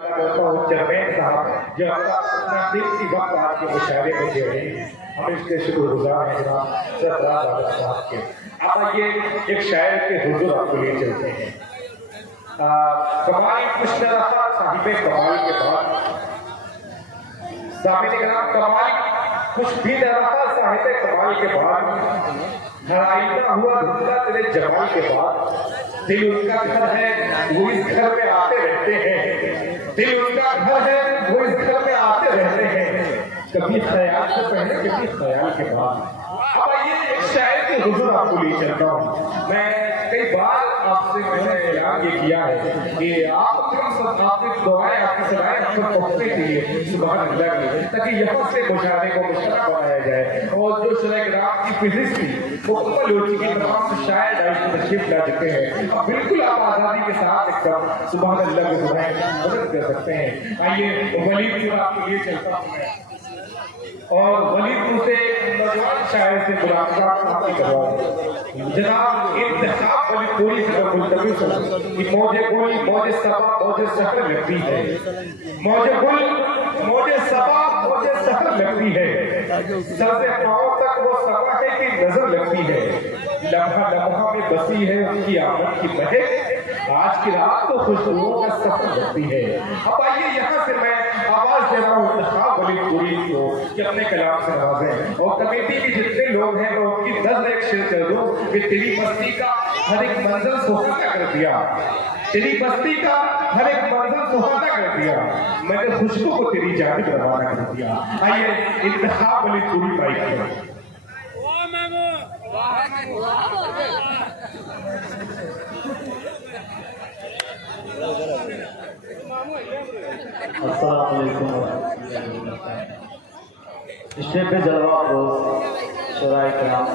Chairman साहब जो अपना कीमती वक्त आपके मुशायरे में दे रहे हैं, हम इसके शुक्रगुजार हैं जनाब सरफराज आलम साहब के। अब आइए एक शायर के हुजूर आपको लिए चलते हैं। कमाल कुछ न रहा साहिबे कमाल के बाद, सामने कराम कमाल कुछ भी न रहा साहिबे कमाल के बाद, हराइना हुआ धुंधला तेरे जमाल के बाद। दिल उनका घर है वो इस घर में आते रहते हैं, दिल उनका घर है वो इस घर में आते रहते हैं, कभी ख्याल से पहले कभी ख्याल के बाद। अब आइए एक शायर के हुजूर आपको ले चलता हूँ। मैं कई बार आपसे मैंने ऐलान ये किया है कि आपकी दुआएं आपकी सलाहें हम तक पहुंचने के लिए सुभान अल्लाह की, ताकि यहाँ से मुशायरे को मुश्तरक बनाया जाए। और जो शराब की फिजिक्स थी मुकम्मल हो चुकी, तमाम शायर तशरीफ ला चुके हैं। अब बिल्कुल आप आज़ादी के साथ एकदम सुभान अल्लाह की दुआएं मदद कर सकते हैं। आइए वलीद आपको लिए चलता हूँ मैं, और वलीद से नौजवान शायर से मुलाकात आपकी करवाऊं। जनाब इंतखाब वलीद पूरी तरह मुल्तवी कि मौजे गुल मौजे सबा मौजे सफर लगती है, मौजे गुल मौजे सबा मौजे सफर लगती है, सर से पांव तक वो सबा है कि नजर लगती है, लम्हा लम्हा में बसी है उसकी आमद की महक, आज की रात तो खुशबुओं का सफर लगती है। अब आइए यहाँ से मैं आवाज दे रहा हूँ इंतखाब वलीद पूरी को कि अपने कलाम से नवाजें, और कमेटी के जितने लोग हैं मैं उनकी नज़र एक शेर कर दूं कि तेरी बस्ती का हर एक मंजर सुहाना कर दिया, तेरी बस्ती का हर एक मंजर सुहाना कर दिया, मैंने खुशबू को तेरी जानिब रवाना कर दिया। आइए इंतखाब वलीद पूरी माइक में। अस्सलाम वालेकुम। स्टेज पे जलवा रोज शुराए कराम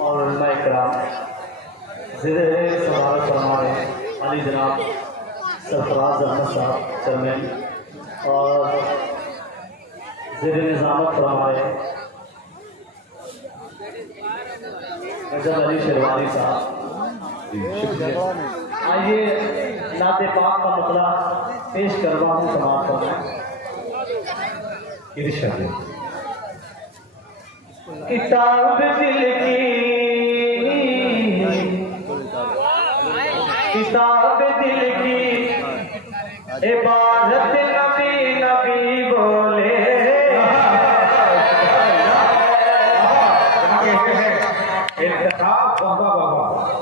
और उलमाए कराम ज़िले समारत फरमाए अली जनाब सरफराज अहमद साहब चेयरमैन, और ज़िले निज़ामत फरमाए रजब अली शेरवानी साहब। आइए नाते पाक का मतला पेश करवा हूँ समाज पर। किताब दिल की, किताब दिल की इबादत नबी नबी बोले,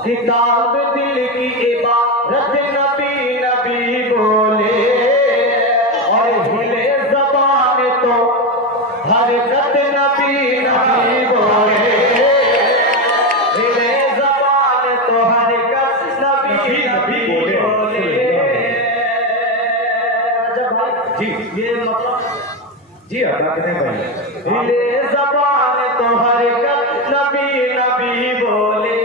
किताब दिल की इबादत नबी नबी बोले, और हिले ज़बान तो हरकत नबी नबी बोले, हिले ज़बान तो हरकत नबी नबी बोले। जब भाई जी ये मतलब जी अदा करें भाई, हिले ज़बान तो हरकत नबी नबी बोले,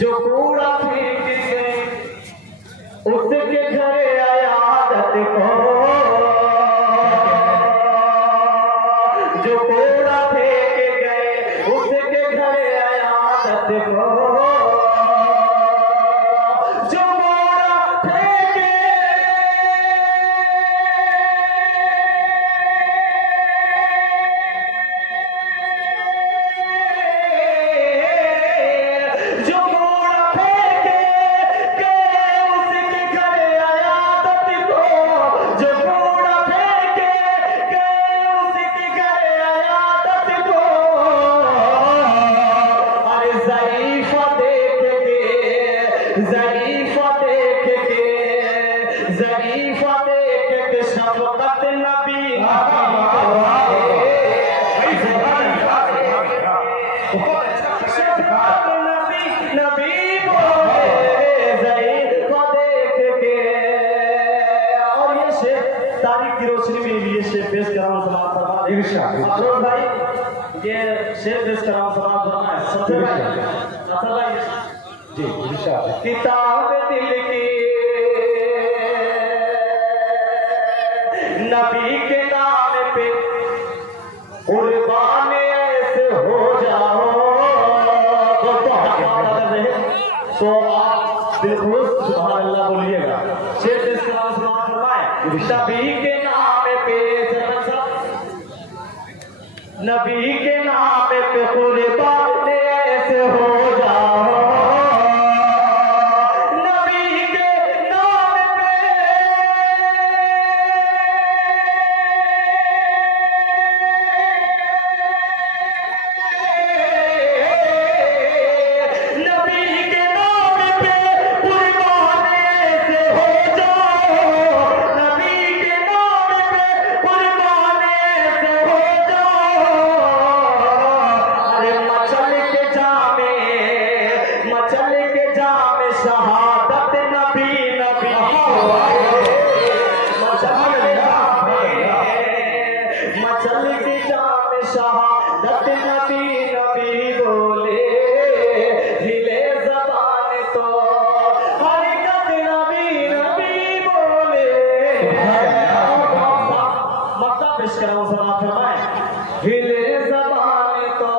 जो कूड़ा फेंक गए उसके घर आयादत को, जो कूड़ा फेंक गए उसके घर आयादत को, जो कूड़ा फेंके जो कूड़ा फेंके ज़रीफ़ा देख के शफ़क़त नबी नबी बोले ज़रीफ़ा देख के। और ये शेर तारीख की रोशनी में ये शेर पेश कर रहा हूँ समाज फरमा अफरोज भाई, ये शेर पेश कर रहा हूँ समाज फरमा है सबसे भाई जी इरशाद है। किताब दिल की नबी के नाम पे कुर्बान ऐसे हो जाओ तो आप बिल्कुल सुभान अल्लाह बोलिएगा। शेर इस्लाम सुभान फरमाए नबी के नाम पे नबी के नाम पे कुर्बान ऐसे हो जाओ शहादत नबी नबी मचल की जाम शहादत नबी नबी बोले हिले ज़बान तो हरकत नबी नबी बोले। मतलब पेश कर रहा हूँ समाज फरमाए हिले ज़बान तो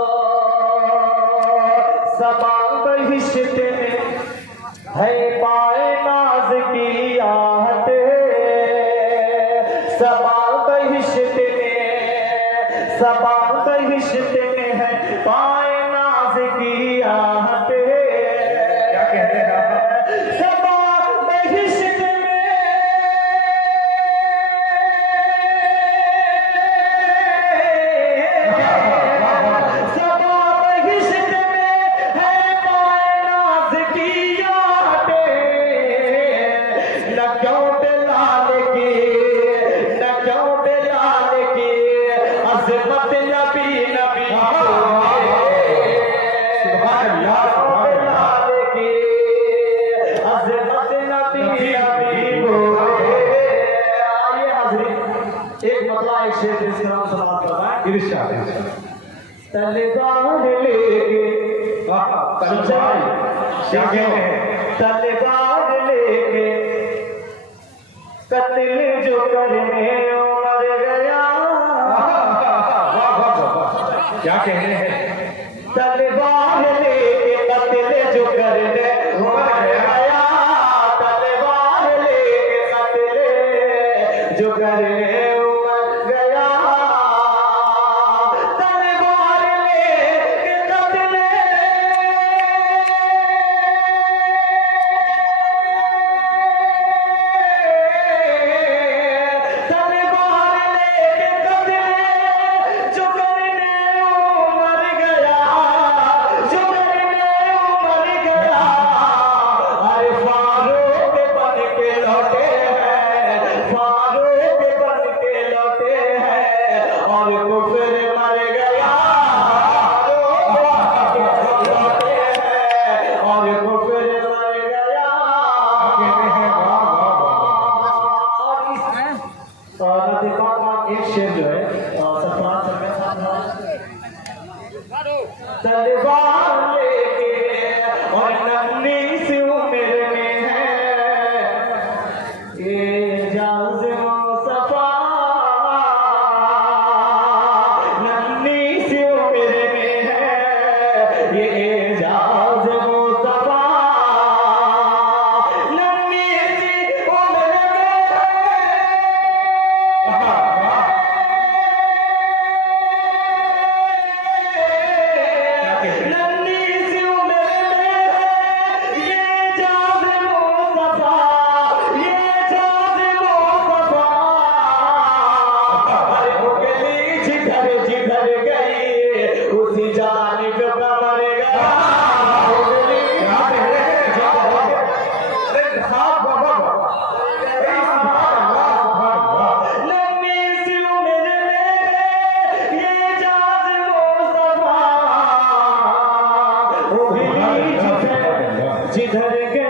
सबा बहिश्त में है पाए नाज की आहट सबा बहिश्त में है पाए नाज की आहट। क्या कहते हैं आप? सबा बहिश्त अज़मत नबी नबी सुभान अल्लाह की अज़मत नबी नबी बोले। आइए हाज़रीन एक मतलब एक शेर जिसका नाम समाप्त कर रहा है इरशाद है। तलवार लेके तलवार क्या कहते हैं? तलवार लेके कत्ल जो करने उमर गया क्या कहने हैं? तलवार लेके कत्ल जो करने उमर गया तलवार लेके कत्ल जो करने उमर गया तलवार लेके कत्ल एक शेर जो है सरफराज तलवार लेके और नन्ही सी उम्र में है एजाज़ मुस्तफ़ा नन्ही सी उम्र में है ये एजाज़ मुस्तफ़ा नन्ही सी उम्र में नन्ही सी उम्र में ये ओ हिली जिधर